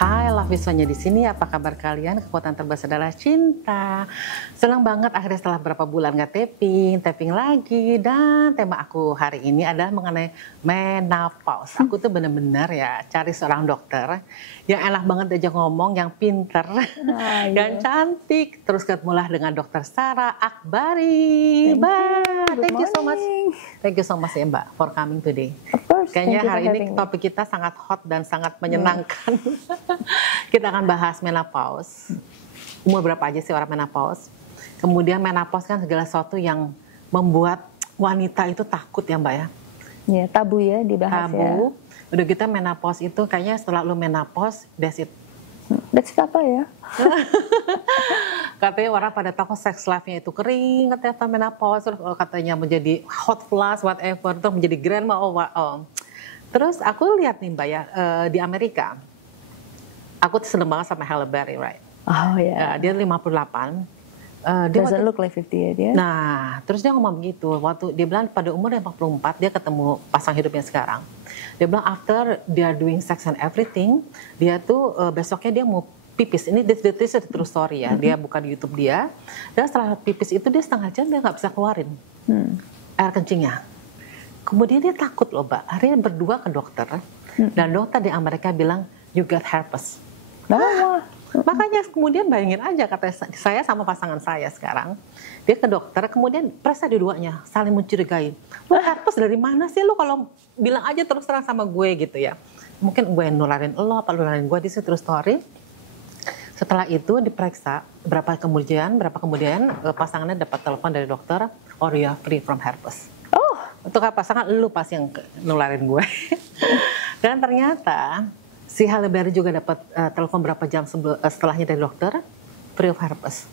Hai, Love Wiswanya di sini. Apa kabar kalian? Kekuatan terbesar adalah cinta. Senang banget akhirnya setelah berapa bulan nggak tapping lagi. Dan tema aku hari ini adalah mengenai menopause. Aku tuh bener-bener ya cari seorang dokter yang enak banget diajak ngomong, yang pinter, yang cantik. Terus ketemulah dengan Dokter Sarah Akbari. Thank you so much. Thank you so much ya Mbak for coming today. Kayaknya hari ini topik kita sangat hot dan sangat menyenangkan. Kita akan bahas menopause. Umur berapa aja sih orang menopause? Kemudian menopause kan segala sesuatu yang membuat wanita itu takut ya Mbak ya? Ya, tabu ya dibahas. Tabu. Ya. Udah kita menopause itu kayaknya setelah lu menopause, that's it. That's it apa ya? Katanya orang pada takut sex life-nya itu kering, katanya menopause, terus katanya menjadi hot flash, whatever, terus menjadi grandma, Terus aku lihat nih Mbak ya, di Amerika, aku seneng banget sama Halle Berry, right? Oh ya. Dia 58. Doesn't look like 50 ya dia. Nah, terus dia ngomong begitu, waktu dia bilang pada umur 44 dia ketemu pasang hidupnya sekarang. Dia bilang after they are doing sex and everything, dia tuh besoknya dia mau pipis. Ini this is true story ya. Dia buka di YouTube dia. Dan setelah pipis itu dia setengah jam dia nggak bisa keluarin air kencingnya. Kemudian dia takut loh Mbak. Akhirnya berdua ke dokter. Dan dokter di Amerika bilang you got herpes. Makanya kemudian bayangin aja kata saya sama pasangan saya sekarang. Dia ke dokter kemudian periksa dua-duanya saling mencurigai. Lu herpes dari mana sih lu kalau bilang aja terus terang sama gue gitu ya. Mungkin gue yang nularin lo apa nularin gue di situ terus story. Setelah itu diperiksa berapa kemudian pasangannya dapat telepon dari dokter, or you are free from herpes. Oh, untuk apa? Pasangan lu pas yang nularin gue. Dan ternyata si Halle Berry juga dapat telepon berapa jam setelahnya dari dokter, free of herpes.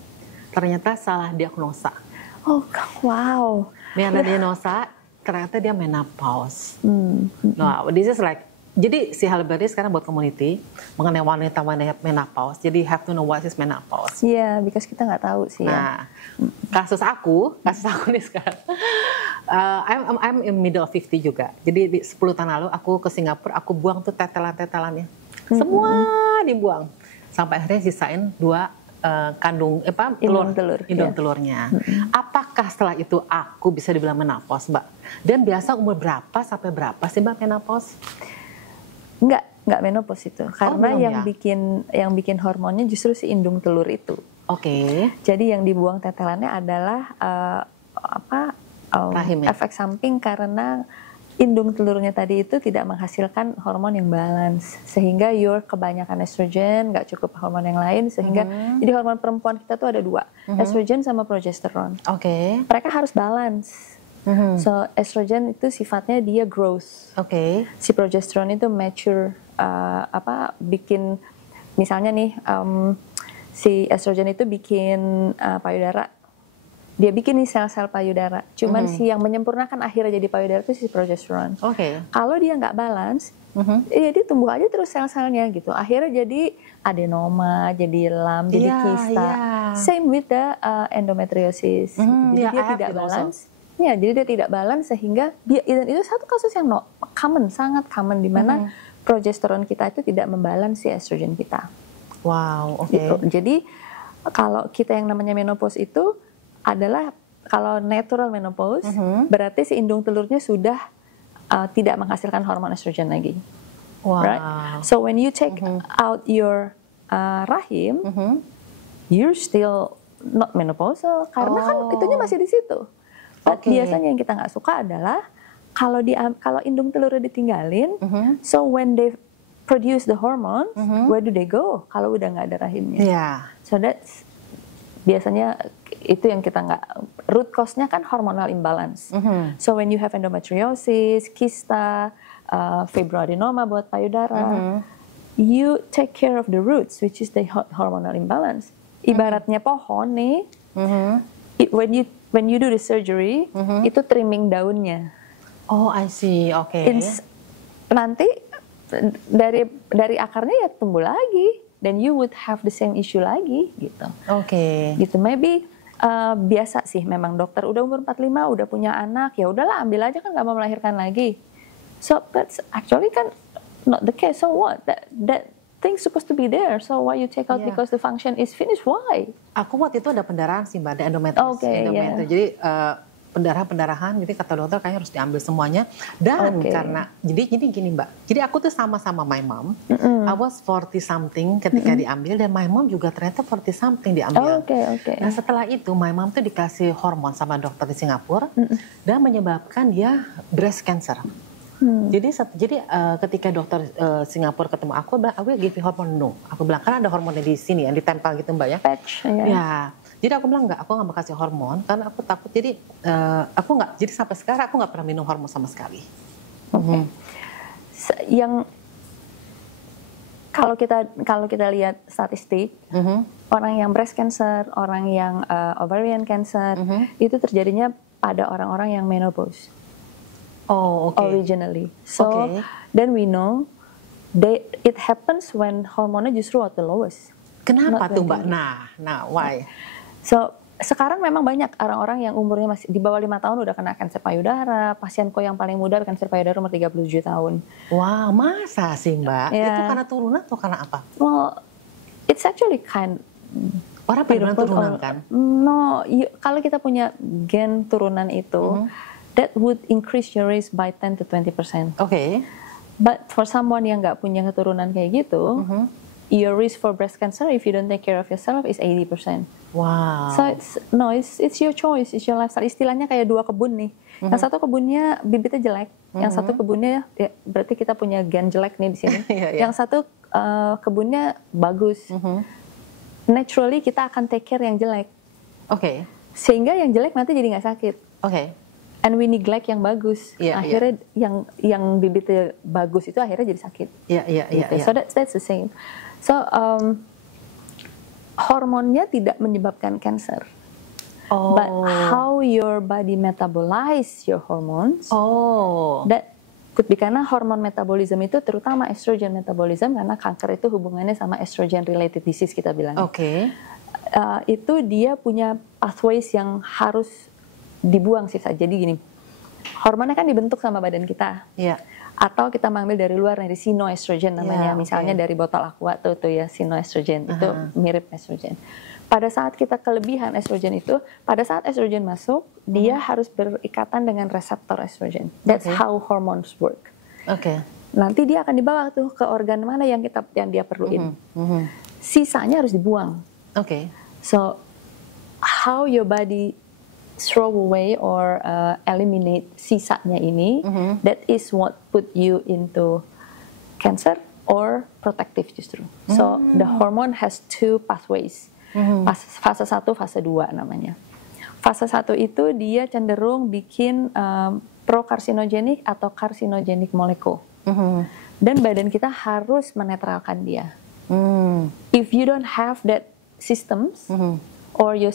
Ternyata salah diagnosa. Oh, wow. Diagnosa ternyata dia menopause. Nah, this is like jadi si Halle Berry sekarang buat community mengenai wanita menopause. Jadi have to know what is menopause. Iya, yeah, because kita nggak tahu sih. Nah, kasus aku nih sekarang. I'm in middle of 50 juga. Jadi di 10 tahun lalu aku ke Singapura, aku buang tuh tetelan-tetelannya. Semua dibuang. Sampai akhirnya sisain 2 kandung indung telurnya. Apakah setelah itu aku bisa dibilang menopause, Mbak? Dan biasa umur berapa sampai berapa sih Mbak menopause? Enggak menopause itu. Karena yang bikin hormonnya justru si indung telur itu. Oke. Jadi yang dibuang tetelannya adalah rahim ya? Efek samping karena indung telurnya tadi itu tidak menghasilkan hormon yang balance, sehingga kebanyakan estrogen, nggak cukup hormon yang lain, sehingga jadi hormon perempuan kita tuh ada 2, estrogen sama progesteron. Oke. Mereka harus balance. So estrogen itu sifatnya dia growth. Si progesteron itu mature, bikin misalnya nih si estrogen itu bikin payudara. Dia bikin nih sel-sel payudara. Cuman si yang menyempurnakan akhirnya jadi payudara itu si progesteron. Kalau dia nggak balance, ya dia tumbuh aja terus sel-selnya gitu. Akhirnya jadi adenoma, jadi jadi kista. Same with the endometriosis. Jadi dia tidak balance. Ya, jadi dia tidak balance sehingga dan itu satu kasus yang sangat common di mana progesteron kita itu tidak membalance si estrogen kita. Wow, oke. Gitu. Jadi kalau kita yang namanya menopause itu adalah kalau natural menopause, berarti si indung telurnya sudah tidak menghasilkan hormon estrogen lagi. Wow. Right? So when you take out your rahim, you're still not menopausal karena kan itunya masih di situ. Biasanya yang kita nggak suka adalah kalau indung telurnya ditinggalin, so when they produce the hormones, where do they go? Kalau udah nggak ada rahimnya. So that's biasanya itu yang kita nggak, root cause-nya kan hormonal imbalance. So when you have endometriosis, kista, fibroadenoma buat payudara, you take care of the roots, which is the hormonal imbalance. Ibaratnya pohon nih, when you do the surgery, itu trimming daunnya. Oh, I see, oke. Nanti dari akarnya ya tumbuh lagi, then you would have the same issue lagi gitu. Gitu, maybe biasa sih memang dokter udah umur 45 udah punya anak, ya udahlah ambil aja kan nggak mau melahirkan lagi. So that's actually kan not the case. So what? That thing's supposed to be there. So why you take out Yeah. because the function is finished? Why? Aku waktu itu ada pendarahan sih Mbak, ada endometriosis. Okay, Endometriosis. Jadi pendarahan, jadi kata dokter kayaknya harus diambil semuanya. Dan karena jadi gini Mbak, jadi aku tuh sama-sama my mom. I was 40 something ketika diambil, dan my mom juga ternyata 40 something diambil. Nah setelah itu my mom tuh dikasih hormon sama dokter di Singapura dan menyebabkan dia breast cancer. Jadi ketika dokter Singapura ketemu aku bilang, I will give you hormone. No, aku bilang karena ada hormonnya di sini yang ditempel gitu Mbak ya. Patch, ya. Jadi aku bilang aku nggak mau kasih hormon karena aku takut. Jadi aku nggak. Jadi sampai sekarang aku nggak pernah minum hormon sama sekali. Yang kalau kita lihat statistik, orang yang breast cancer, orang yang ovarian cancer, itu terjadinya pada orang-orang yang menopause. Originally. So then we know it happens when hormonnya justru at the lowest. Kenapa tuh Mbak? Nah, why? So sekarang memang banyak orang-orang yang umurnya masih di bawah 5 tahun udah kena kanker payudara. Pasienku yang paling muda kanker payudara umur 37 tahun. Wah, masa sih Mbak? Itu karena turunan atau karena apa? Well, it's actually orang pada turunan kan? No, kalau kita punya gen turunan itu, that would increase your risk by 10 to 20%. But for someone yang nggak punya keturunan kayak gitu, your risk for breast cancer if you don't take care of yourself is 80%. Wow. So it's your choice, it's your lifestyle. Istilahnya kayak dua kebun nih. Yang satu kebunnya bibitnya jelek, yang satu kebunnya ya, berarti kita punya gen jelek nih di sini. Yang satu kebunnya bagus. Naturally kita akan take care yang jelek. Sehingga yang jelek nanti jadi nggak sakit. And we neglect yang bagus. Akhirnya yang bibitnya bagus itu akhirnya jadi sakit. So that's the same. So hormonnya tidak menyebabkan cancer. But how your body metabolize your hormones, that could be karena hormon metabolism itu terutama estrogen metabolism, karena kanker itu hubungannya sama estrogen related disease kita bilang. Itu dia punya pathways yang harus dibuang sih. Jadi gini, hormonnya kan dibentuk sama badan kita. Atau kita mengambil dari luar, dari sinoestrogen namanya, misalnya dari botol aqua tuh ya sinoestrogen, itu mirip estrogen. Pada saat kita kelebihan estrogen itu, pada saat estrogen masuk, dia harus berikatan dengan reseptor estrogen. That's how hormones work. Nanti dia akan dibawa tuh ke organ mana yang dia perluin. Sisanya harus dibuang. So how your body throw away or eliminate sisanya ini, that is what put you into cancer or protective justru. So the hormone has two pathways. Fase 1, fase 2 namanya. Fase 1 itu dia cenderung bikin prokarsinogenik atau karsinogenik molekul. Dan badan kita harus menetralkan dia. If you don't have that systems, or your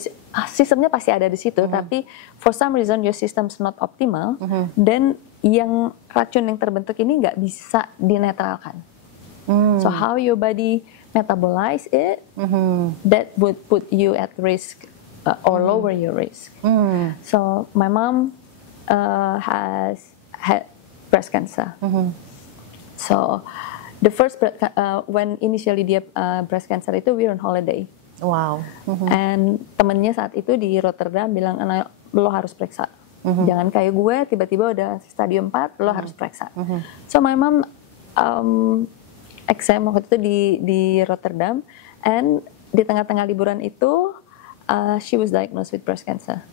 sistemnya pasti ada di situ, tapi for some reason your system's not optimal, dan yang racun yang terbentuk ini nggak bisa dinetralkan. So how your body metabolize it, that would put you at risk or lower your risk. So my mom has had breast cancer. So the first when initially dia breast cancer itu we were on holiday. And temennya saat itu di Rotterdam bilang, lo harus periksa. Jangan kayak gue tiba-tiba udah stadium 4, lo harus periksa. So my mom exam waktu itu di Rotterdam, and di tengah-tengah liburan itu she was diagnosed with breast cancer.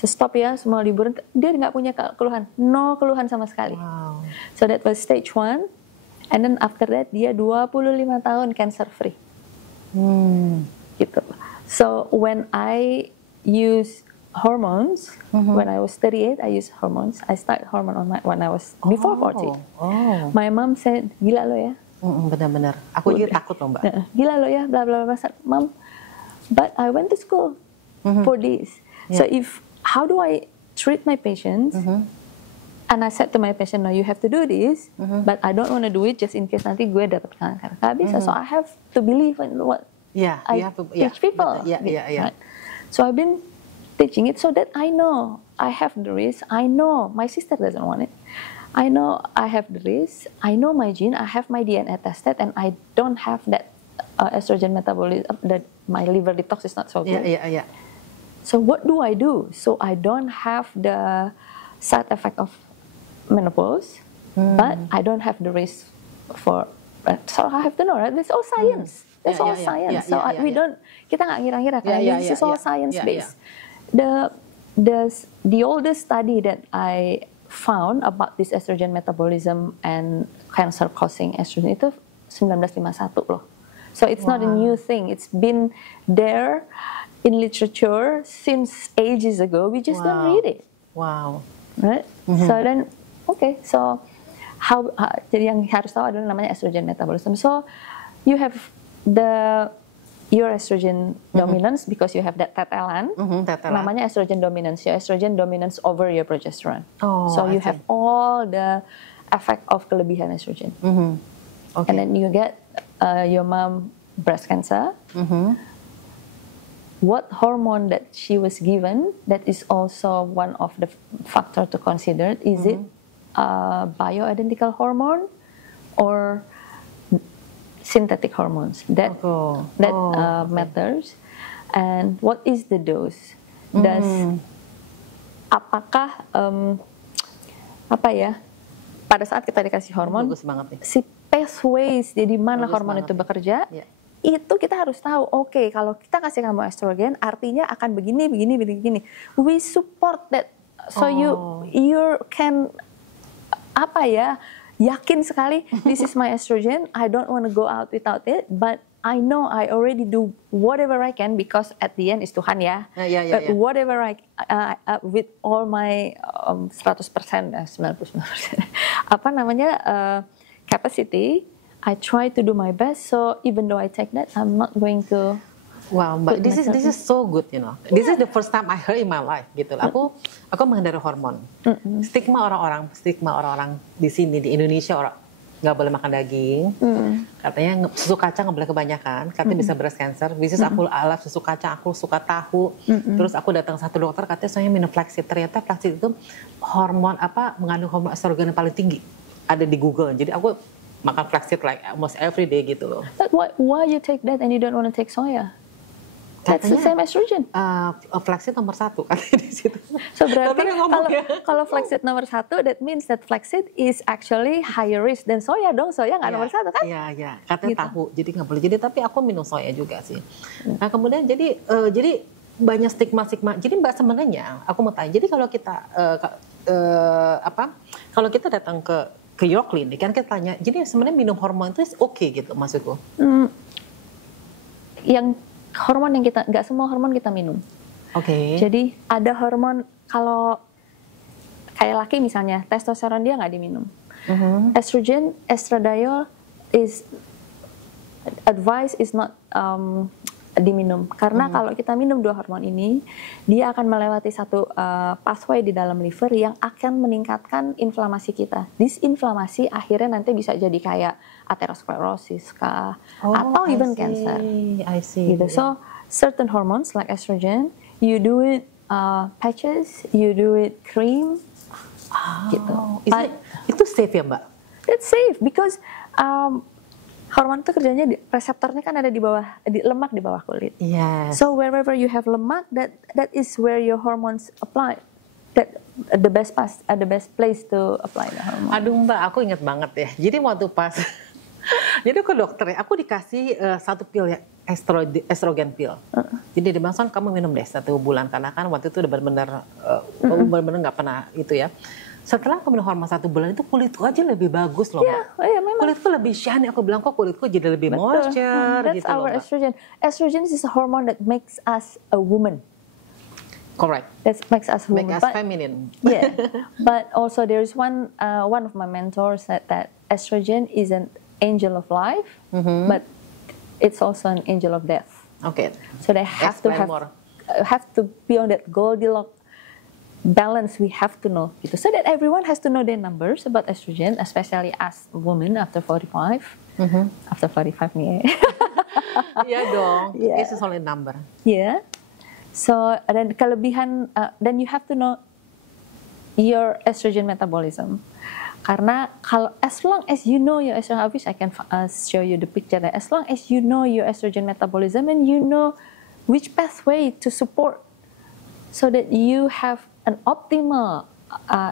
So stop ya semua liburan, dia nggak punya keluhan, no keluhan sama sekali. So that was stage 1, and then after that dia 25 tahun cancer free. Gitu. So when I use hormones, when I was 38, I used hormones. I started hormone when I was before 40. My mom said, gila lo ya. Benar-benar. Aku jadi takut loh Mbak. Gila lo ya, bla bla bla. Mom, but I went to school for this. So how do I treat my patients? And I said to my patient, no, you have to do this, but I don't want to do it just in case nanti gue dapat kanker. Gak bisa, so I have to believe in what I teach people. Right? So I've been teaching it so that I know I have the risk. I know my sister doesn't want it. I know I have the risk, I know my gene, I have my DNA tested, and I don't have that estrogen metabolism, that my liver detox is not so good. Yeah. So what do I do? So I don't have the side effect of menopause, but I don't have the risk for. So I have to know, right? It's all science. That's all science. So we don't, kita nggak ngira-ngira kan. This is all science based. The oldest study that I found about this estrogen metabolism and cancer causing estrogen itu 1951 loh. So it's not a new thing. It's been there in literature since ages ago. We just don't read it. Wow. Right? So then, okay. So jadi yang harus tahu adalah namanya estrogen metabolism. So you have your estrogen dominance because you have that tetelan. Namanya estrogen dominance. Your estrogen dominance over your progesterone. So you have all the effect of kelebihan estrogen. Okay. And then you get your mom breast cancer. What hormone that she was given, that is also one of the factor to consider. Is it bioidentical hormone or synthetic hormones? That matters. And what is the dose? Apakah pada saat kita dikasih hormon, si pathways jadi mana hormon itu bekerja, itu kita harus tahu. Oke, kalau kita kasih kamu estrogen, artinya akan begini. We support that, so you can yakin sekali, this is my estrogen. I don't want to go out without it, but I know I already do whatever I can, because at the end is Tuhan ya. But whatever with all my 100%, 99%, capacity, I try to do my best. So even though I take that, I'm not going to. Wow, but this is so good, you know. This is the first time I heard in my life, gitu. Aku menghindari hormon. Stigma orang-orang di sini di Indonesia, orang nggak boleh makan daging. Katanya susu kacang nggak boleh kebanyakan, katanya bisa breast cancer. Bisnis aku alat susu kacang, aku suka tahu. Terus aku datang satu dokter, katanya saya minum flaxseed. Ternyata flaxseed itu mengandung hormon estrogen yang paling tinggi. Ada di Google. Jadi aku makan flaxseed like almost every day gitu loh. But why you take that and you don't want to take soya? That's the same estrogen. Flaxseed nomor 1 katanya di situ. So berarti kalau flaxseed nomor 1, that means that flaxseed is actually higher risk than soya dong. Soya nggak nomor 1 kan? Iya. Katanya tahu, jadi nggak boleh. Jadi tapi aku minum soya juga sih. Nah kemudian jadi banyak stigma. Jadi Mbak sebenarnya aku mau tanya. Jadi kalau kita kalau kita datang ke your clinic kan kita tanya, jadi sebenarnya minum hormon itu oke gitu maksudku? Yang hormon yang kita, nggak semua hormon kita minum. Oke. Jadi ada hormon, kalau kayak laki misalnya, testosteron dia nggak diminum. Estrogen, estradiol is not diminum. Karena kalau kita minum dua hormon ini, dia akan melewati satu pathway di dalam liver yang akan meningkatkan inflamasi kita. Disinflamasi akhirnya nanti bisa jadi kayak aterosklerosis kah, atau even cancer. I see. Gitu. So certain hormones like estrogen, you do it patches, you do it cream, gitu. Itu safe ya Mbak? It's safe because hormon itu kerjanya reseptornya kan ada di bawah, di lemak di bawah kulit. Yes. So wherever you have lemak, that is where your hormones apply. That the best place to apply the hormone. Aduh Mbak, aku ingat banget ya. Jadi waktu pas, jadi ke dokter ya, aku dikasih satu pil ya, estrogen pil. Jadi dia bilang, kamu minum deh 1 bulan, karena kan waktu itu udah benar-benar nggak pernah itu ya. Setelah aku minum hormon 1 bulan itu kulitku aja lebih bagus loh. Iya, memang. Kulitku lebih shiny. Aku bilang kok kulitku jadi lebih moisture. That's gitu our loh, estrogen. Estrogen is a hormone that makes us a woman. Correct. That makes us woman. Make us feminine. Yeah, but also there is one of my mentors said that estrogen is an angel of life, but it's also an angel of death. Okay. So they have to be on that Goldilocks balance. We have to know gitu. So that everyone has to know their numbers about estrogen, especially as women after 45. After 45 nih. Iya dong. This is only number. Yeah. So dan kelebihan, then you have to know your estrogen metabolism. Karena kalau as long as you know your estrogen, I wish I can show you the picture. As long as you know your estrogen metabolism and you know which pathway to support, so that you have an optimal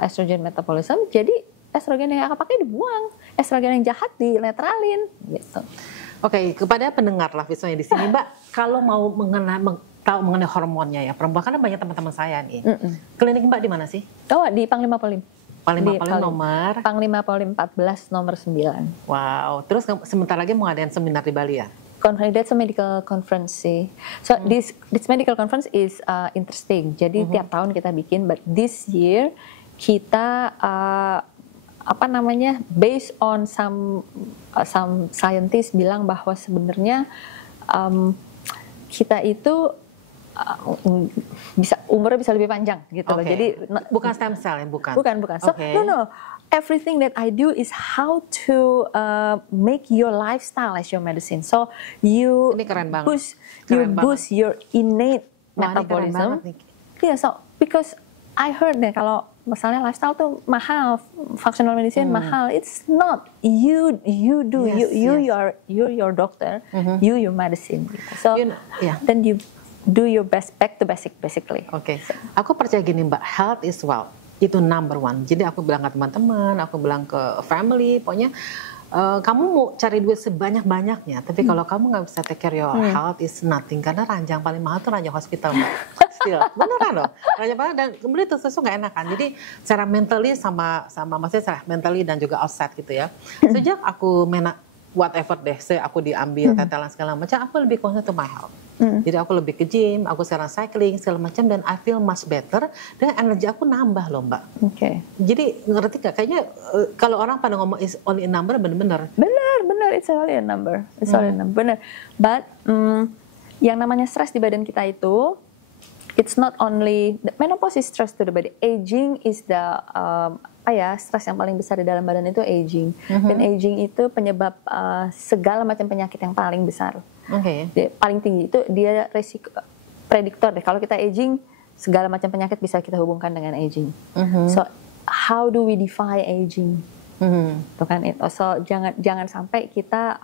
estrogen metabolism. Jadi estrogen yang kakak pakai dibuang, estrogen yang jahat dinetralin, gitu. Oke, kepada pendengar lah misalnya di sini, Mbak, kalau mau tahu mengenai hormonnya ya, perempuan kan banyak teman-teman saya nih. Klinik Mbak di mana sih? Oh, di Panglima Polim. Panglima Polim nomor? Panglima Polim 14 nomor 9. Wow, terus sebentar lagi mau ngadain seminar di Bali ya? That's a medical conference sih. So this medical conference is interesting. Jadi tiap tahun kita bikin, but this year kita based on some scientists bilang bahwa sebenarnya kita itu umurnya bisa lebih panjang gitu loh. Jadi bukan stem cell ya, bukan. So no. Everything that I do is how to make your lifestyle as your medicine. So you boost your innate metabolism. Yeah, so because I heard deh kalau misalnya lifestyle tuh mahal, functional medicine mahal. It's not. You do. You're your doctor. You your medicine. So then you do your best, back to basic basically. Oke. Aku percaya gini Mbak, health is wealth. Itu number one. Jadi aku bilang ke teman-teman, aku bilang ke family, pokoknya kamu mau cari duit sebanyak-banyaknya, tapi kalau kamu nggak bisa take care your health is nothing. Karena ranjang paling mahal tuh ranjang hospital, Mbak. Still, beneran loh. Ranjang paling, dan kemudian itu sesuatu nggak enakan. Jadi secara mentally maksudnya secara mentally dan juga outside gitu ya. Sejak aku whatever deh, aku diambil tetelan segala macam, aku lebih concern to my health. Jadi aku lebih ke gym, aku sekarang cycling segala macam, dan I feel much better, dan energi aku nambah loh Mbak. Jadi ngerti gak? Kayaknya kalau orang pada ngomong is only a number, bener-bener. Bener, it's only a number. It's only a number, bener. But yang namanya stres di badan kita itu, it's not only menopause is stress to the body. Aging is the stres yang paling besar di dalam badan itu aging. Dan aging itu penyebab segala macam penyakit yang paling besar. Paling tinggi itu dia resiko prediktor deh. Kalau kita aging, segala macam penyakit bisa kita hubungkan dengan aging. So how do we defy aging? Tuh kan itu. So jangan sampai kita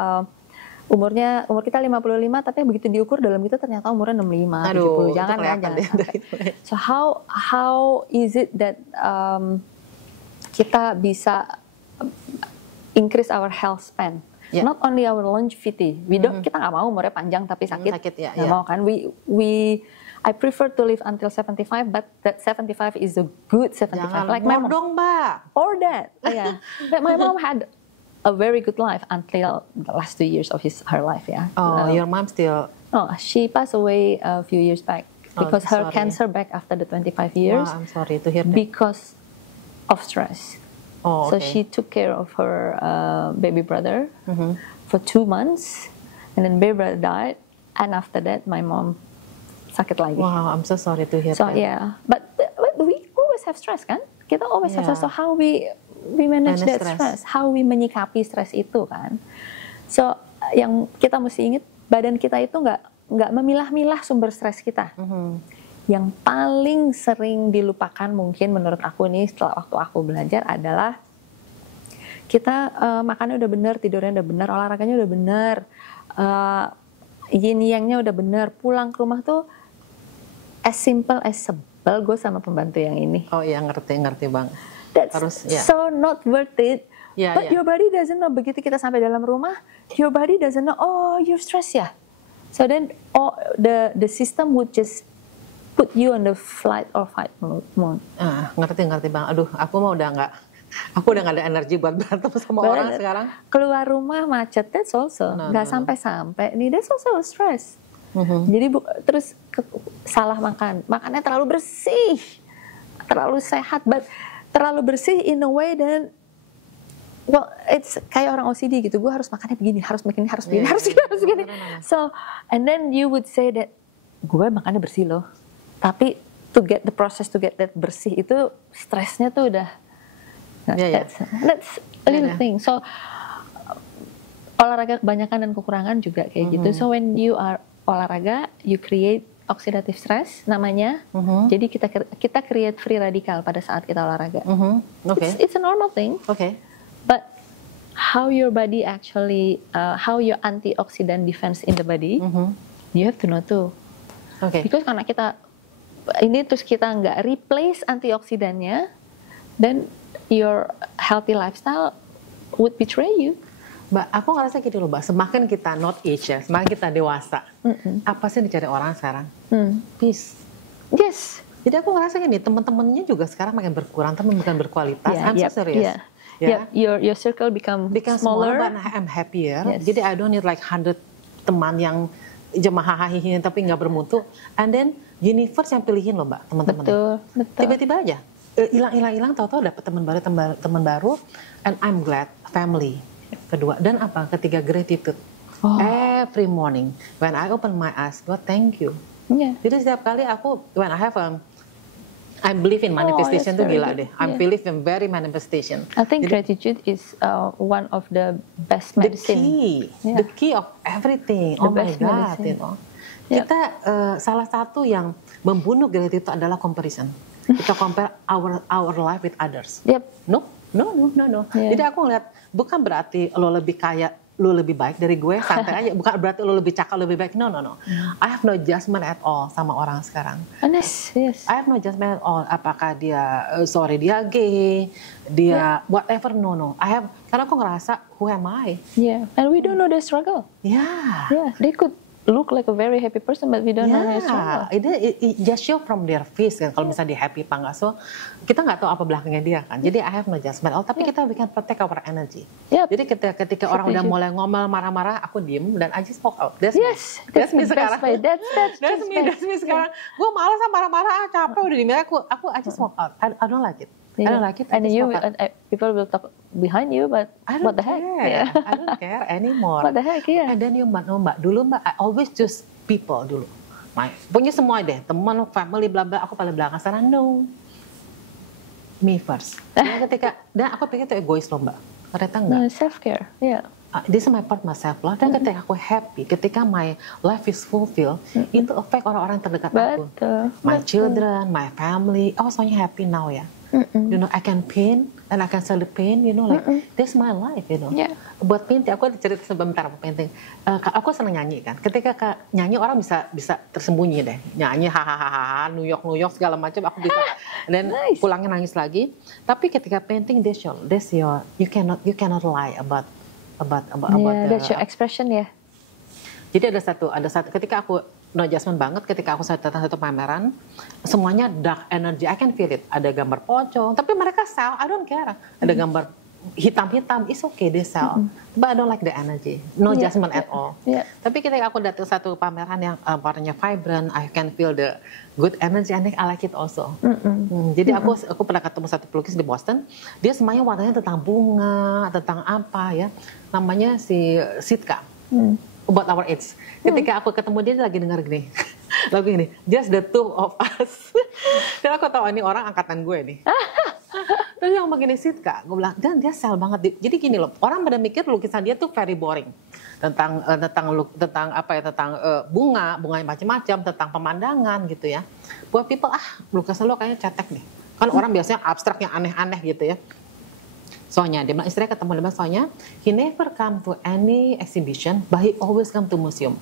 umur kita 55 tapi begitu diukur dalam kita ternyata umurnya 65, 70. Jangan sampai. So how is it that kita bisa increase our health span? Not only our longevity. Kita nggak mau umurnya panjang tapi sakit. Nggak mau kan? I prefer to live until 75, but that 75 is a good 75. Jangan like my mom. Dong, Mbak. Or that, But my mom had a very good life until the last 2 years of her life, Oh, your mom still? No, she passed away a few years back because her cancer back after the 25 years. Wow, I'm sorry to hear that. Because of stress. So she took care of her baby brother for 2 months, and then baby brother died, and after that my mom sakit lagi. Wow, I'm so sorry to hear that. So but we always have stress kan? Kita always have stress. So how we manage that stress? How we menyikapi stress itu kan? So yang kita mesti ingat, badan kita itu nggak memilah-milah sumber stres kita. Yang paling sering dilupakan mungkin menurut aku nih setelah waktu aku belajar adalah kita makannya udah benar, tidurnya udah benar, olahraganya udah benar, yin yang-nya udah benar, pulang ke rumah tuh as simple as sebel gue sama pembantu yang ini. Oh iya, ngerti bang. That's so not worth it. But your body doesn't know. Begitu kita sampai dalam rumah, your body doesn't know. Oh, you're stressed ya. So then the system would just put you on the flight or fight mode. Ngerti bang. Aduh, aku udah nggak ada energi buat berantem sama orang sekarang. Keluar rumah macet, that's also nggak sampai-sampai. Nih, that's also stress. Jadi terus salah makannya terlalu bersih, terlalu sehat, but terlalu bersih in a way dan it's kayak orang OCD gitu. Gue harus makannya begini, harus begini. So, and then you would say that gue makannya bersih loh. Tapi to get the process to get that bersih itu stresnya tuh udah that's a little thing. So olahraga kebanyakan dan kekurangan juga kayak gitu. So when you are olahraga, you create oxidative stress namanya. Jadi kita create free radical pada saat kita olahraga. Okay. It's a normal thing. Okay. But how your body actually, how your antioxidant defense in the body, you have to know too. Okay. Because karena kita ini terus kita nggak replace antioksidannya, then your healthy lifestyle would betray you. Mbak, aku ngerasa gini loh, Mbak, semakin kita not age ya, semakin kita dewasa, apa sih yang dicari orang sekarang? Peace. Yes. Jadi aku ngerasa gini, teman-temannya juga sekarang makin berkurang, tapi bukan berkualitas. I'm so serious. Your circle become smaller, but I'm happier. Yes. Jadi I don't need like 100 teman yang jemaah hahihi tapi nggak bermutu. And then universe yang pilihin loh, Mbak, teman-teman. Betul. Tiba-tiba aja hilang, tahu-tahu dapat teman baru, and I'm glad family. Kedua, dan apa? Ketiga, gratitude. Every morning when I open my eyes, God, thank you. Yeah. Jadi setiap kali aku, when I have I believe in manifestation tuh gila deh. I believe in very manifestation. I think gratitude is one of the best medicine. The key of everything. Oh my God, you know. Kita salah satu yang membunuh gratitude adalah comparison. Kita compare our life with others. No. Yeah. Jadi aku ngeliat, bukan berarti lo lebih kaya, lo lebih baik dari gue, santai aja. Bukan berarti lo lebih cakap, lebih baik. No. I have no judgment at all sama orang sekarang. Yes. I have no judgment at all. Apakah dia, dia gay, dia whatever, no. Karena aku ngerasa, who am I? Yeah, and we don't know their struggle. Yeah, they could look like a very happy person, but we don't know their struggle. It just show from their face kan, kalau misalnya dia happy apa enggak. So, kita nggak tahu apa belakangnya dia kan. Jadi I have no judgment. Tapi kita we can protect our energy. Jadi ketika orang udah mulai ngomel, marah-marah, aku diem dan I just walk out. That's me sekarang. That's me sekarang. Gue malas sama marah-marah, capek udah dimilih aku I just walk out. I don't like it. I don't like it. And people will talk behind you, but what the heck? I don't care anymore. What the heck, And then Mbak, dulu Mbak, I always choose people dulu. Punya semua deh, teman, family, bla bla. Aku paling belakang. Sekarang no, me first. Dan aku pikir itu egois loh, Mbak. Ternyata enggak. No, self care. This is my part myself love. Dan ketika aku happy, ketika my life is fulfilled, itu affect orang-orang terdekat aku. My children, my family. Soalnya happy now ya. You know, I can paint and I can sell the paint. You know, like that's my life. You know. Buat painting, aku ada cerita sebentar apa painting. Aku seneng nyanyi kan. Ketika nyanyi orang bisa tersembunyi deh. Nyanyi hahaha, New York segala macam. Aku bisa. Dan pulangnya nangis lagi. Tapi ketika painting, that's your you cannot lie about that's your expression ya. Jadi ada satu ketika aku no adjustment banget, ketika aku datang satu pameran, semuanya dark energy, I can feel it. Ada gambar pocong, tapi mereka sell, I don't care. Ada gambar hitam-hitam, it's okay they sell, but I don't like the energy, no adjustment at all. Tapi ketika aku datang satu pameran yang warnanya vibrant, I can feel the good energy, and I like it also. Jadi aku pernah ketemu satu pelukis di Boston, dia semuanya warnanya tentang bunga, tentang apa ya, namanya si Sitka. About our age. Ketika aku ketemu dia lagi denger gini, lagu ini, just the two of us. Dan aku tahu ini orang angkatan gue nih. Terus yang begini Sitka, gue bilang, dan dia sel banget. Jadi gini loh, orang pada mikir lukisan dia tuh very boring. Tentang bunga macam-macam, tentang pemandangan gitu ya. Buat people, lukisan lo kayaknya cetek nih. Kan orang biasanya abstrak yang aneh-aneh gitu ya. Soalnya, dia bilang istrinya ketemu dengan soalnya, he never come to any exhibition, but he always come to museum.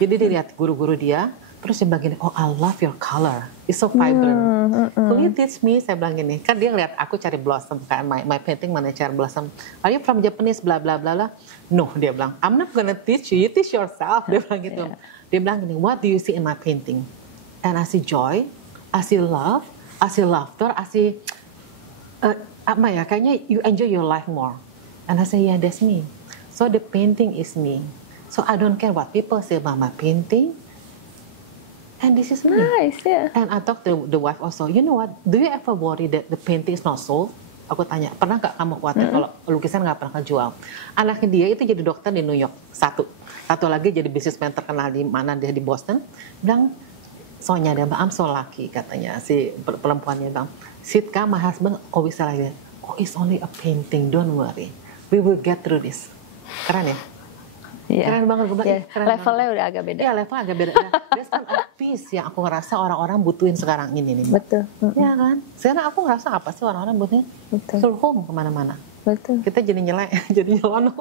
Jadi dia lihat guru-guru dia, terus dia bilang gini, I love your color, it's so vibrant. Could you teach me? Saya bilang gini, kan dia ngeliat aku cari blossom, kan my painting mana cari blossom. Are you from Japanese? Bla bla bla bla. No, dia bilang, I'm not gonna teach you teach yourself. Dia bilang gitu. Dia bilang gini, what do you see in my painting? And I see joy, I see love, I see laughter, I see kayaknya you enjoy your life more. And I say, yeah, that's me. So the painting is me. So I don't care what people say about my painting. And this is me. Nice, yeah. And I talk to the wife also, you know what, do you ever worry that the painting is not sold? Aku tanya, pernah gak kamu khawatir kalau lukisan gak pernah kejual? Anaknya dia itu jadi dokter di New York, satu lagi jadi businessman terkenal di mana dia di Boston. Bilang, Sonya dia bilang, I'm so lucky katanya, si perempuannya bilang, Sitka, my husband always say like that, it's only a painting, don't worry, we will get through this. Keren ya? Keren banget, gue bilang, levelnya udah agak beda. Iya, levelnya agak beda. peace yang aku ngerasa orang-orang butuhin sekarang ini nih. Betul. Ya kan? Sekarang aku ngerasa apa sih orang-orang butuhin? Betul. Home kemana-mana. Betul. Kita jadi nyelek, jadi nyelono.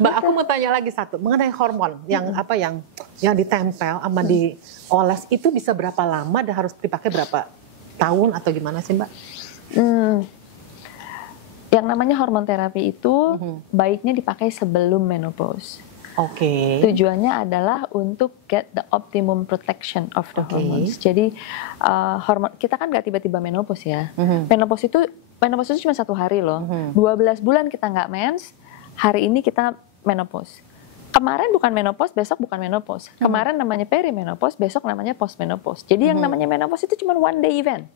Mbak, aku mau tanya lagi satu mengenai hormon yang apa yang ditempel sama dioles itu bisa berapa lama dan harus dipakai berapa tahun atau gimana sih, Mbak? Yang namanya hormon terapi itu baiknya dipakai sebelum menopause. Oke. Tujuannya adalah untuk get the optimum protection of the hormones. Jadi hormon kita kan nggak tiba-tiba menopause ya. Menopause itu cuma 1 hari loh. 12 bulan kita nggak mens, hari ini kita menopause. Kemarin bukan menopause, besok bukan menopause. Kemarin namanya perimenopause, besok namanya postmenopause. Jadi yang namanya menopause itu cuma one day event.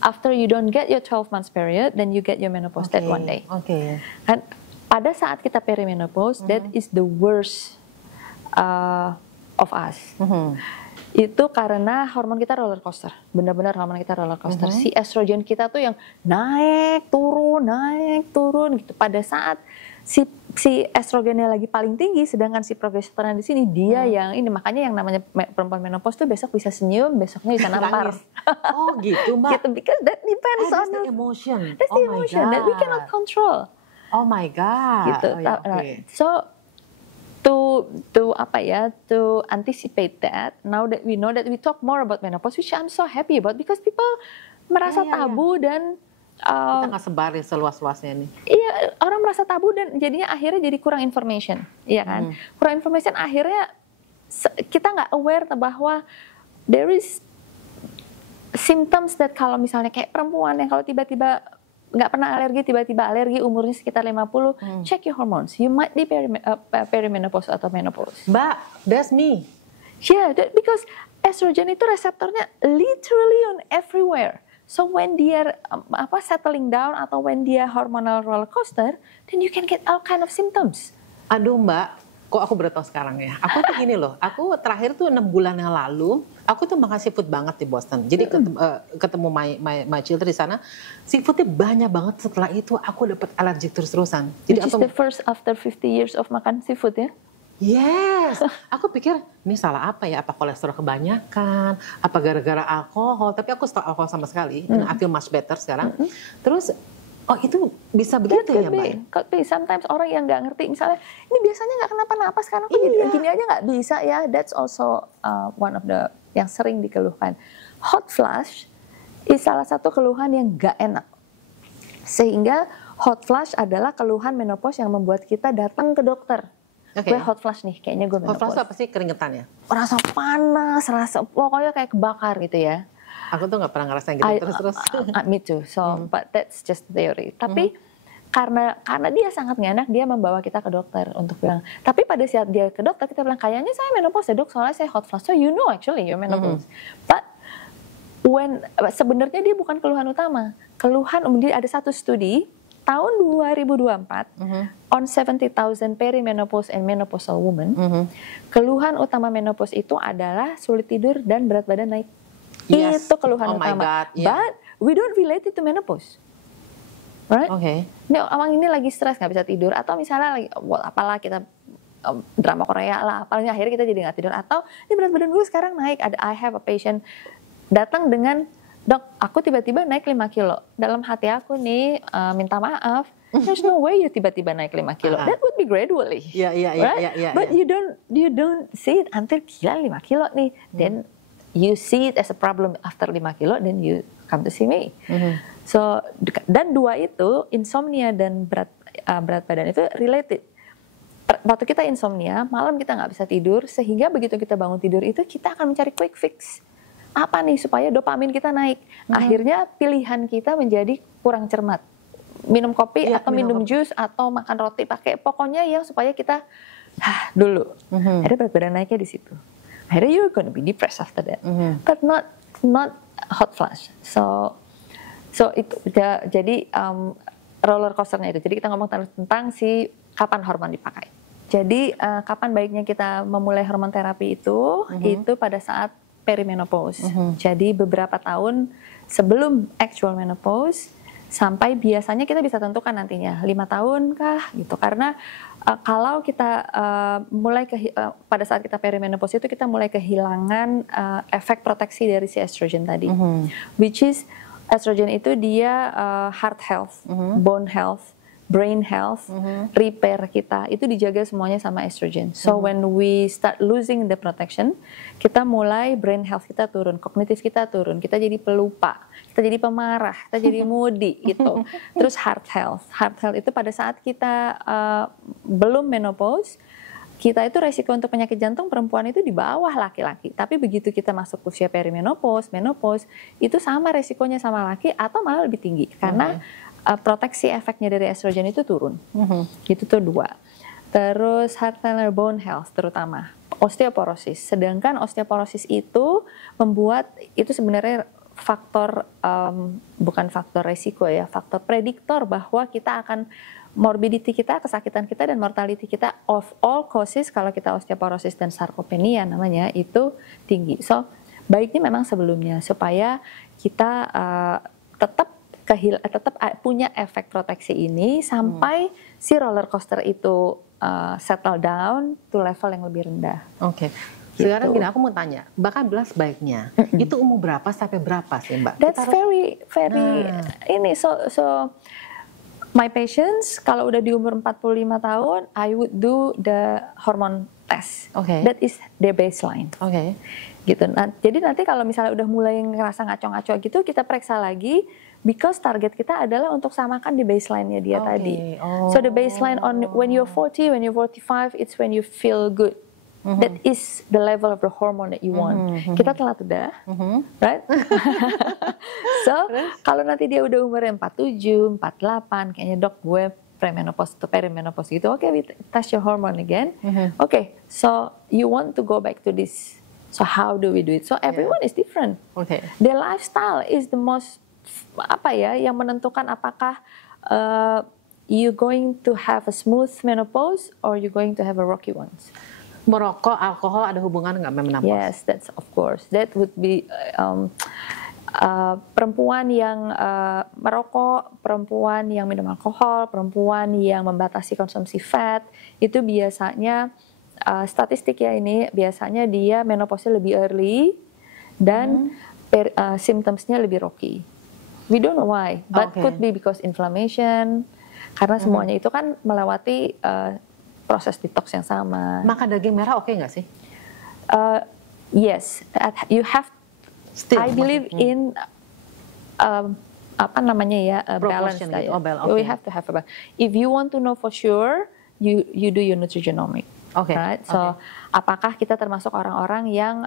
After you don't get your 12 months period, then you get your menopause that one day. Kan pada saat kita perimenopause, that is the worst of us. Itu karena hormon kita roller coaster, benar-benar hormon kita roller coaster. Si estrogen kita tuh yang naik turun gitu. Pada saat si estrogennya lagi paling tinggi, sedangkan si progesteron di sini dia yang ini, makanya yang namanya perempuan menopause tuh besok bisa senyum, besoknya bisa nampar. Oh gitu, Mbak. Gitu, because that depends on the emotion. That's the emotion that we cannot control. Oh my God. Gitu. So to anticipate that, now that we know that we talk more about menopause, which I'm so happy about because people merasa tabu dan kita nggak sebarin seluas-luasnya nih. Iya, orang merasa tabu dan jadinya akhirnya jadi kurang information, iya kan? Kurang information akhirnya kita nggak aware bahwa there is symptoms that kalau misalnya kayak perempuan yang kalau tiba-tiba nggak pernah alergi, tiba-tiba alergi umurnya sekitar 50, check your hormones. You might be perimenopause atau menopause. Mbak, that's me. Yeah, because estrogen itu reseptornya literally on everywhere. So when dia settling down atau when dia hormonal roller coaster, then you can get all kind of symptoms. Aduh Mbak, kok aku baru tahu sekarang ya. Aku tuh gini loh, aku terakhir tuh 6 bulan yang lalu, aku tuh makan seafood banget di Boston. Jadi ketemu my children di sana, seafoodnya banyak banget. Setelah itu aku dapat alergi terus-terusan. Which is the first after 50 years of makan seafood ya? Yes, aku pikir ini salah apa ya? Apa kolesterol kebanyakan? Apa gara-gara alkohol? Tapi aku stop alkohol sama sekali. And I feel much better sekarang. Terus, oh itu bisa begitu ya Mbak? Could be. Sometimes orang yang nggak ngerti, misalnya ini biasanya nggak kenapa-napa, sekarang aku jadi gini aja nggak bisa ya. That's also one of the yang sering dikeluhkan. Hot flush is salah satu keluhan yang nggak enak. Sehingga hot flush adalah keluhan menopause yang membuat kita datang ke dokter. Gue hot flush nih, kayaknya gue menopause. Hot flush apa sih keringetan ya? Rasa panas, pokoknya kayak kebakar gitu ya. Aku tuh nggak pernah ngerasain gitu terus-terus. Me too, but that's just theory. Tapi karena dia sangat nggak enak, dia membawa kita ke dokter untuk bilang. Tapi pada saat dia ke dokter, kita bilang, kayaknya saya menopause ya dok, soalnya saya hot flush. So you know actually you're menopause. But sebenarnya dia bukan keluhan utama. Ada satu studi, tahun 2024 on 70,000 perimenopause and menopausal women, keluhan utama menopause itu adalah sulit tidur dan berat badan naik. Yes. Itu keluhan utama. God, yeah. But we don't relate it to menopause. Right? Nih, abang ini lagi stres nggak bisa tidur, atau misalnya lagi apalah kita drama Korea lah, apalagi akhirnya kita jadi nggak tidur, atau ini berat badan gue sekarang naik. I have a patient datang dengan, dok, aku tiba-tiba naik 5 kilo. Dalam hati aku nih, minta maaf, there's no way you tiba-tiba naik 5 kilo. That would be gradually. Iya. But you don't see it until gila 5 kilo nih. Then you see it as a problem after 5 kilo, then you come to see me. So, dan dua itu, insomnia dan berat badan itu related. Waktu kita insomnia, malam kita nggak bisa tidur, sehingga begitu kita bangun tidur itu, kita akan mencari quick fix. Apa nih supaya dopamin kita naik? Akhirnya pilihan kita menjadi kurang cermat. Minum kopi atau minum jus atau makan roti, pakai pokoknya yang supaya kita dulu. Akhirnya berat badan naiknya di situ. Akhirnya you're gonna be depressed after that. But not hot flush. So itu jadi roller coasternya itu. Jadi kita ngomong tentang si kapan hormon dipakai. Jadi kapan baiknya kita memulai hormon terapi itu pada saat perimenopause. Jadi beberapa tahun sebelum actual menopause, sampai biasanya kita bisa tentukan nantinya 5 tahun kah gitu. Karena Kalau kita pada saat kita perimenopause itu kita mulai kehilangan efek proteksi dari si estrogen tadi, which is estrogen itu dia heart health, bone health, brain health, repair kita itu dijaga semuanya sama estrogen. So when we start losing the protection, kita mulai brain health kita turun, kognitif kita turun, kita jadi pelupa, kita jadi pemarah, kita jadi moody gitu. Terus heart health itu pada saat kita belum menopause, kita itu resiko untuk penyakit jantung perempuan itu di bawah laki-laki. Tapi begitu kita masuk usia perimenopause, menopause, itu sama resikonya sama laki atau malah lebih tinggi karena proteksi efeknya dari estrogen itu turun. Itu tuh 2. Terus heart failure, bone health terutama, osteoporosis. Sedangkan osteoporosis itu membuat itu sebenarnya faktor bukan faktor resiko ya, faktor prediktor bahwa kita akan morbidity kita, kesakitan kita dan mortality kita of all causes kalau kita osteoporosis dan sarkopenia namanya itu tinggi. So baiknya memang sebelumnya supaya kita tetap punya efek proteksi ini sampai si roller coaster itu settle down to level yang lebih rendah. Oke. Sekarang gini, aku mau tanya, Mbak kan bilang sebaiknya, itu umur berapa sampai berapa sih Mbak? That's very ini so my patients kalau udah di umur 45 tahun, I would do the hormone test. That is their baseline. Gitu. Nah, jadi nanti kalau misalnya udah mulai ngerasa ngaco-ngaco gitu, kita periksa lagi. Because target kita adalah untuk samakan di baseline-nya dia tadi. So the baseline on when you're 40, when you're 45, it's when you feel good. That is the level of the hormone that you want. Kita telat udah, right? So kalau nanti dia udah umurnya 47, 48, kayaknya dok gue premenopause atau perimenopause gitu, we test your hormone again. So you want to go back to this. So how do we do it? So everyone is different. Their lifestyle is the most yang menentukan apakah you going to have a smooth menopause or you going to have a rocky ones. Merokok, alkohol ada hubungan nggak sama menopause? Yes, that's of course. That would be perempuan yang merokok, perempuan yang minum alkohol, perempuan yang membatasi konsumsi fat, itu biasanya statistik ya ini biasanya dia menopause lebih early dan symptoms-nya lebih rocky. We don't know why, but could be because inflammation. Karena semuanya itu kan melewati proses detox yang sama. Makan daging merah oke nggak sih? Yes, you have. I believe in balance diet. We have to have a balance. If you want to know for sure, you do your nutrigenomic. Right? So apakah kita termasuk orang-orang yang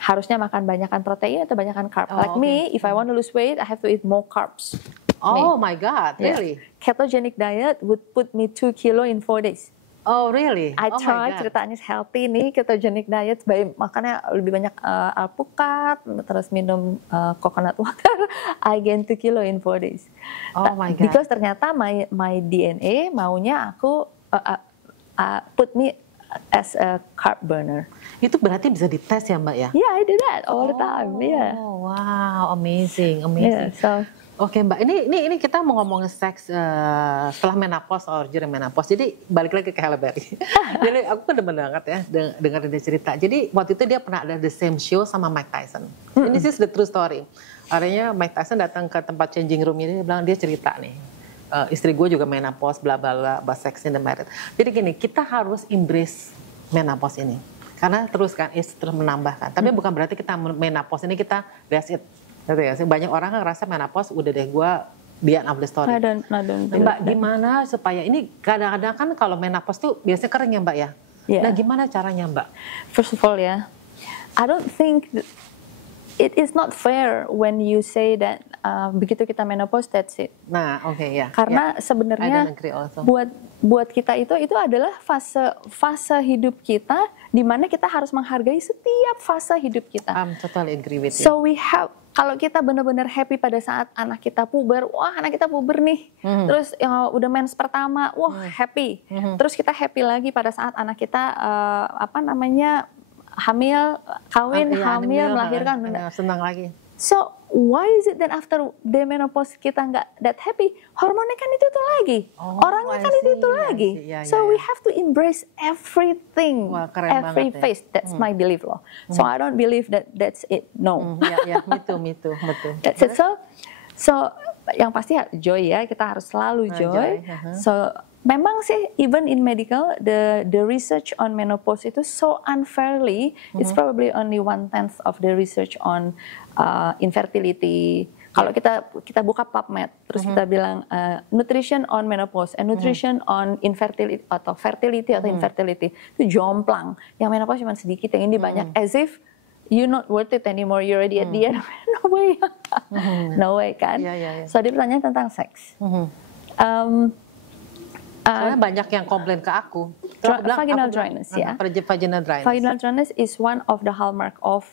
harusnya makan banyakan protein atau banyakan carb? Like me, if I want to lose weight, I have to eat more carbs. Oh my God, really? Ketogenic diet would put me 2 kilo in 4 days. Oh really? I tried, ceritanya healthy nih, ketogenic diet, makannya lebih banyak alpukat, terus minum coconut water, I gain 2 kilo in 4 days. Oh my God. Because ternyata my DNA maunya aku put me as a carb burner. Itu berarti bisa dites ya Mbak ya? Yeah, I do that all the time. Yeah. Oh wow, amazing. Yeah, so. Oke Mbak, ini kita mau ngomongin seks setelah menopause or during menopause. Jadi balik lagi ke Halle Berry. Jadi aku kan demen banget ya dengar dia cerita. Jadi waktu itu dia pernah ada the same show sama Mike Tyson. This is the true story. Akhirnya Mike Tyson datang ke tempat changing room ini, dia bilang dia cerita nih. Istri gue juga menopause, bla bla bla, about sex in the marriage. Jadi gini, kita harus embrace menopause ini. Karena terus menambahkan. Tapi bukan berarti kita menopause ini kita that's it. Banyak orang kan ngerasa menopause udah deh gue the end of the story. Mbak gimana supaya ini kadang-kadang kan kalau menopause tuh biasanya kering ya Mbak ya? Nah gimana caranya Mbak? First of all ya, I don't think it is not fair when you say that begitu kita menopause that's it. Nah ya. Karena sebenarnya buat kita itu adalah fase hidup kita di mana kita harus menghargai setiap fase hidup kita. I'm totally agree with you. So kalau kita benar-benar happy pada saat anak kita puber, wah anak kita puber nih, terus udah mens pertama, wah happy, terus kita happy lagi pada saat anak kita hamil, kawin, melahirkan, senang lagi. So why is it that after the menopause kita nggak that happy? Hormonnya kan itu lagi, orangnya kan itu lagi. So we have to embrace everything, every phase. That's my belief loh. So I don't believe that that's it. No. Me too, betul. That's it. So yang pasti joy ya, kita harus selalu joy. So memang sih, even in medical, the research on menopause itu so unfairly, it's probably only 1/10 of the research on infertility. Kalau kita buka PubMed, terus kita bilang nutrition on menopause and nutrition on infertility atau fertility atau infertility, itu jomplang. Yang menopause cuma sedikit, yang ini banyak. As if you're not worth it anymore, you're already at the end. No way, no way kan? So dia pertanyaan tentang seks. Soalnya banyak yang komplain ke aku. Vaginal dryness, ya. Vaginal dryness. Vaginal dryness is one of the hallmark of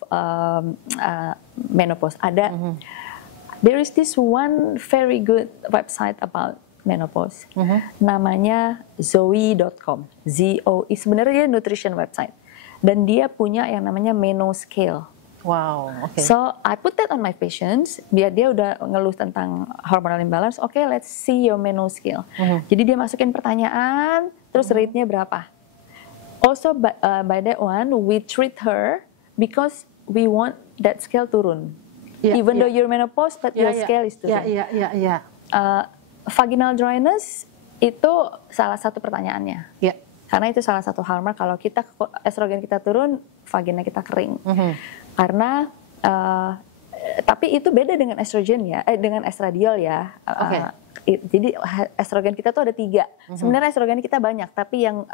menopause. There is this one very good website about menopause. Namanya zoe.com. ZOE. Sebenarnya dia nutrition website. Dan dia punya yang namanya Menoscale. Wow, okay. So I put that on my patients, biar dia udah ngeluh tentang hormonal imbalance. Okay, let's see your Menoscale. Jadi dia masukin pertanyaan, terus rate-nya berapa. Also by that one, we treat her because we want that scale turun. Even though you're menopause, but your scale is turun. Vaginal dryness itu salah satu pertanyaannya. Karena itu salah satu hallmark kalau estrogen kita turun, vagina kita kering. Karena tapi itu beda dengan estrogen ya, dengan estradiol ya. Jadi estrogen kita tuh ada 3. Sebenarnya estrogen kita banyak, tapi yang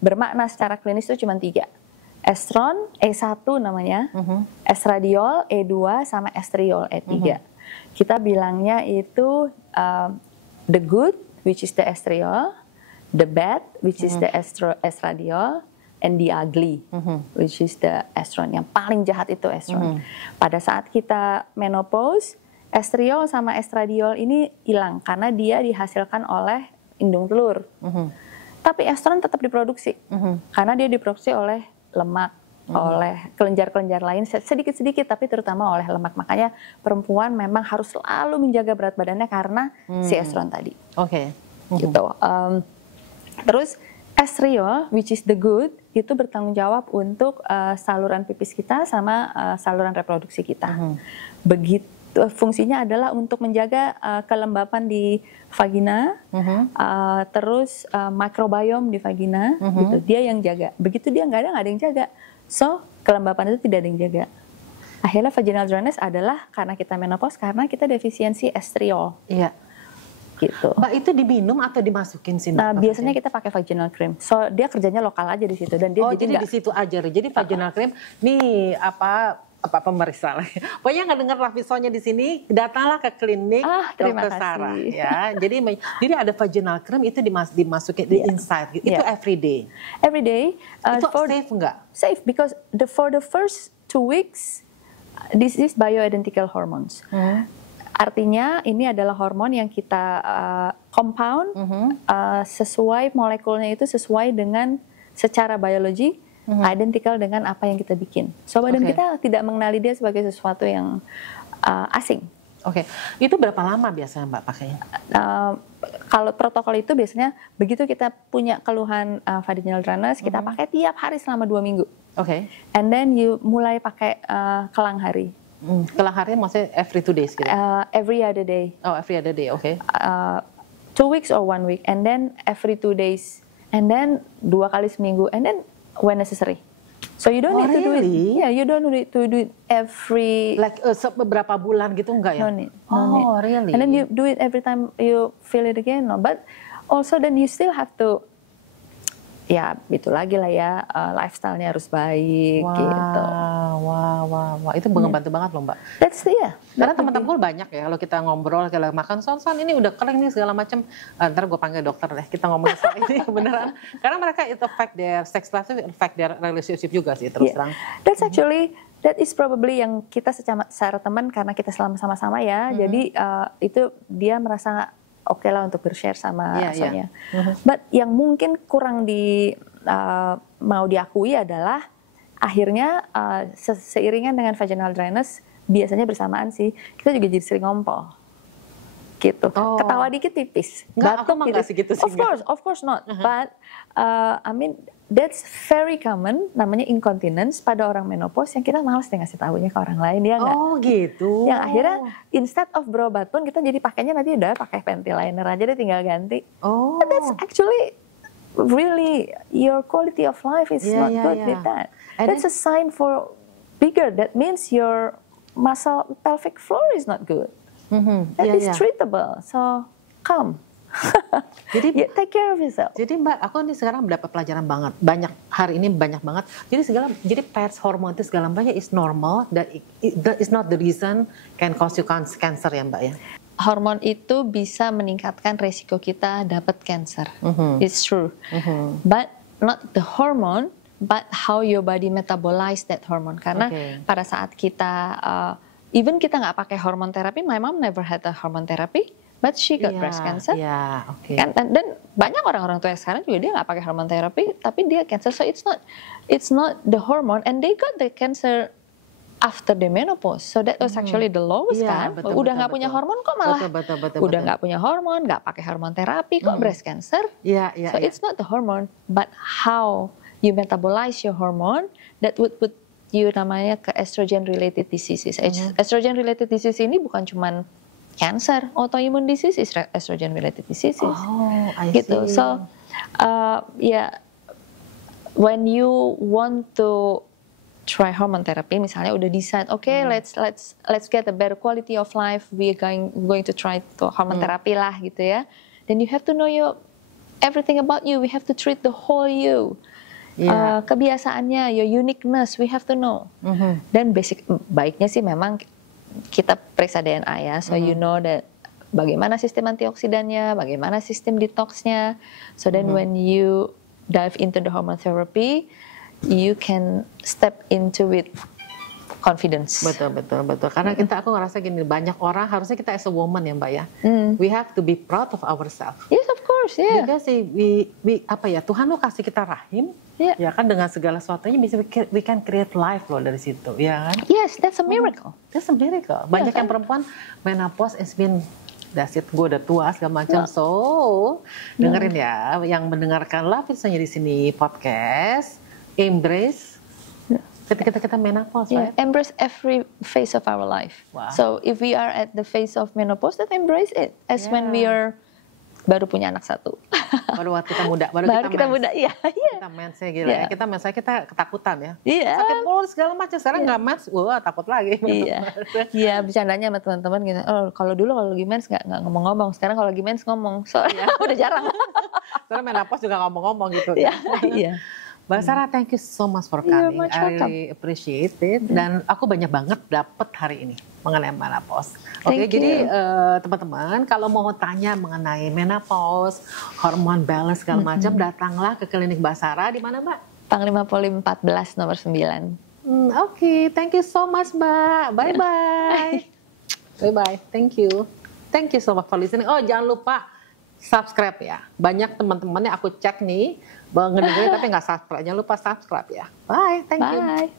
bermakna secara klinis itu cuma 3. Estron E1 namanya, estradiol E2 sama estriol E3. Kita bilangnya itu the good, which is the estriol, the bad, which is the estradiol, and the ugly, which is the estron. Yang paling jahat itu estron. Pada saat kita menopause, estriol sama estradiol ini hilang karena dia dihasilkan oleh indung telur. Tapi estron tetap diproduksi karena dia diproduksi oleh lemak, oleh kelenjar-kelenjar lain sedikit-sedikit, tapi terutama oleh lemak. Makanya perempuan memang harus selalu menjaga berat badannya karena si estron tadi. Gitu. Terus estriol, which is the good, itu bertanggung jawab untuk saluran pipis kita sama saluran reproduksi kita. Begitu fungsinya adalah untuk menjaga kelembapan di vagina, terus microbiome di vagina, gitu. Dia yang jaga. Begitu dia nggak ada yang jaga. So kelembapan itu tidak ada yang jaga. Akhirnya vaginal dryness adalah karena kita menopause, karena kita defisiensi estriol. Gitu. Mbak, itu diminum atau dimasukin sih? Nah, biasanya kita pakai vaginal cream. So dia kerjanya lokal aja di situ dan dia jadi di situ aja. Jadi vaginal cream nih apa pemeriksa lah. Pokoknya nggak dengar Rafisonya di sini, datanglah ke klinik Dr. Sarah ya. Jadi ada vaginal cream itu dimasukin di inside. Itu everyday. Everyday. Itu safe nggak? Safe because for the first 2 weeks this is bioidentical hormones. Artinya ini adalah hormon yang kita compound sesuai molekulnya itu sesuai dengan secara biologi identical dengan apa yang kita bikin. So badan kita tidak mengenali dia sebagai sesuatu yang asing. Itu berapa lama biasanya Mbak pakainya? Kalau protokol itu biasanya begitu kita punya keluhan vaginal dryness, kita pakai tiap hari selama 2 minggu. And then you mulai pakai kelang hari. Kelang hari maksudnya every 2 days gitu? Every other day. Oh, every other day, 2 weeks or 1 week, and then every 2 days, and then 2 kali seminggu, and then when necessary. So you don't need to do it. Yeah, you don't need to do it every. Like beberapa bulan gitu enggak ya? No need. Really? And then you do it every time you feel it again, no. But also then you still have to. Ya, itu lagi lah ya, lifestyle-nya harus baik gitu. Wah, itu membantu banget loh Mbak. Karena teman-teman banyak ya, kalau kita ngobrol, kalau makan son ini udah kering nih segala macam. Ntar gue panggil dokter deh, kita ngomongin soal ini beneran. Karena mereka itu affect their sex life, itu affect their relationship juga sih terus terang. That is probably yang kita secara teman karena kita selama sama-sama ya. Jadi itu dia merasa oke lah untuk bershare sama Sonya. But yang mungkin kurang mau diakui adalah akhirnya seiringan dengan vaginal dryness, biasanya bersamaan sih, kita juga jadi sering ngompol. Gitu. Oh. Ketawa dikit tipis. Enggak, aku mah gitu. nggak segitu sih. Of course not. But I mean that's very common, namanya incontinence pada orang menopause yang kita malas deh ngasih tahunya ke orang lain, ya nggak? Oh gitu. Yang akhirnya instead of berobat pun kita jadi pakainya nanti udah pakai panty liner aja deh, tinggal ganti. Oh. And that's actually really your quality of life is not good with that. And that's a sign for bigger. That means your muscle pelvic floor is not good. That is treatable. So come. Jadi take care of yourself. Jadi Mbak, aku nih sekarang mendapat pelajaran banyak hari ini banyak banget. Jadi pets hormon itu segala macamnya is normal, that is not the reason can cause you cancer ya Mbak ya. Hormon itu bisa meningkatkan resiko kita dapat cancer. It's true. But not the hormone, but how your body metabolize that hormone. Karena pada saat kita even kita nggak pakai hormon terapi, my mom never had a hormone therapy. But she got breast cancer. Kan, dan banyak orang-orang tua sekarang juga dia nggak pakai hormon terapi, tapi dia cancer. So it's not the hormone, and they got the cancer after the menopause. So that was actually the lowest kan. Udah nggak punya hormon kok malah. Udah nggak punya hormon, nggak pakai hormon terapi kok breast cancer. So it's not the hormone, but how you metabolize your hormone that would put you namanya ke estrogen related diseases. Estrogen related disease ini bukan cuman cancer, autoimmune disease is estrogen related diseases. Oh, I gitu. see. So, when you want to try hormone therapy, misalnya udah decide, okay, let's get a better quality of life, we going to try to hormone therapy lah, gitu ya. Then you have to know everything about you. We have to treat the whole you. Kebiasaannya, your uniqueness, we have to know. Dan baiknya sih memang kita periksa DNA ya, so you know that bagaimana sistem antioksidannya, bagaimana sistem detoxnya, so then when you dive into the hormone therapy, you can step into it confidence. Betul. Karena aku ngerasa gini, banyak orang harusnya kita as a woman ya Mbak ya, we have to be proud of ourselves. Yes, of course, yeah. Because Tuhan lo kasih kita rahim, ya kan, dengan segala sesuatunya bisa we can create life loh dari situ, ya kan? Yes, that's a miracle. That's a miracle. Banyak yang perempuan menopause has been that's it, gue udah tua segala macam. So dengerin ya, yang mendengarkan Love Is-nya di sini podcast, embrace ketika kita menopause, right? Embrace every phase of our life. Wow. So if we are at the phase of menopause, then embrace it as when we are baru punya anak satu. Baru waktu kita muda, baru kita muda, iya. Kita mensnya gila ya, kita mensnya kita ketakutan ya. Sakit perut segala macam, sekarang nggak mens, wah takut lagi. Iya, bercandanya sama teman-teman gitu. Oh, kalau dulu kalau lagi mens nggak ngomong-ngomong, sekarang kalau lagi mens ngomong, soalnya udah jarang. Sekarang menopause juga ngomong-ngomong gitu. Iya. Mbak Sarah, thank you so much for coming. I really appreciate it. Dan aku banyak banget dapet hari ini mengenai menopause. Oke, jadi teman-teman kalau mau tanya mengenai menopause, hormon balance segala macam, datanglah ke klinik Mbak Sarah. Di mana Mbak? Panglima Polim 14 nomor 9. Oke, thank you so much Mbak. Bye-bye. Bye-bye, thank you. Thank you so much for listening. Oh, jangan lupa subscribe ya. Banyak teman-teman yang aku cek nih, ngedengerin tapi nggak subscribe. Jangan lupa subscribe ya. Bye, thank you. Bye.